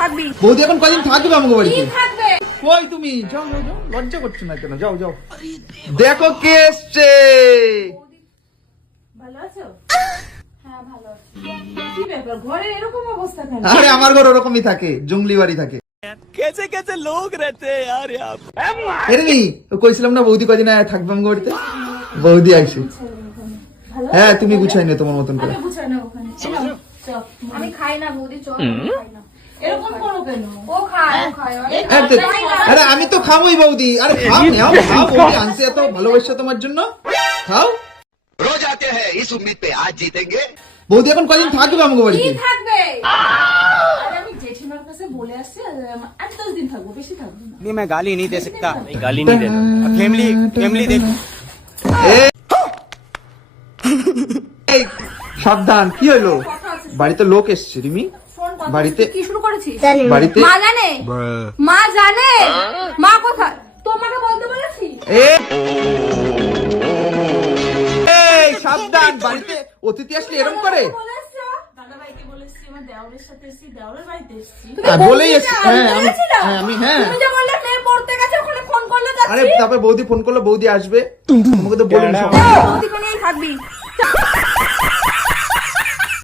থাকবি বৌদি এখন কদিন থাকবে আমাকে কি বাড়িতে? থাকবে? কই তুমি? যাও যাও যাও, লজ্জা করছো না কেন? যাও যাও, দেখো কে এসছে। ভালো আছো? হ্যাঁ ভালো আছি। কি ব্যাপার ঘরে এরকম অবস্থা কেন? আরে আমার ঘর ওরকমই থাকে, জঙ্গলি বাড়ি থাকে। कैसे कैसे लोग रहते हैं यार यहाँ पे। এরে নি কইছিলাম না বৌদি কদিন থাকবে আমাকে বাড়িতে। বৌদি আইসি। ভালো হ্যাঁ তুমি গুছাই নে তোমার মতন করে। আমি গুছাই না ওখানে। চল, আমি খাই না বৌদি, চল আমি খাই না। এরকম করো কেন? ও খায় আরে আমি তো খাবোই বৌদি। আরে খাও নাও, খাও বৌদি, আনছে এত ভালোবাসা তোমার জন্য, খাও। रोज आते हैं इस उम्मीद पे आज जीतेंगे। বৌদি এখন কদিন থাকবে আমাকে কি বাড়িতে? থাকবে? আরে আমি জেঠিমার কাছে বলে আসছি, আর 10 দিন থাকবো, বেশি থাকবো না। नहीं मैं गाली नहीं दे सकता, गाली नहीं देता। फैमिली फैमिली देख এই সাবধান, কি হলো? বাড়িতে লোক এসছে রিমি। শোন, কথা বাড়িতে কি শুরু করেছিস? বাড়িতে মা জানে? মা জানে? মা কোথায়? তোমাকে বলতে বলেছি? এই সাবধান, বাড়িতে অতিথি আসলে এরকম করে? দাদাভাইকে বলেছি, আমার দেওরের সাথে এসেছি, দেওরের বাড়িতে এসেছি। বলেই এসছি। হ্যাঁ আমি হ্যাঁ। তুমি যে বললে মেয়ে পড়তে গেছে, ওখানে ফোন করলে আরে যাচ্ছি। তারপরে বৌদি ফোন করলো, বৌদি আসবে, তোমাকে তো বলিনি। বৌদিকে নিয়েই থাকবি।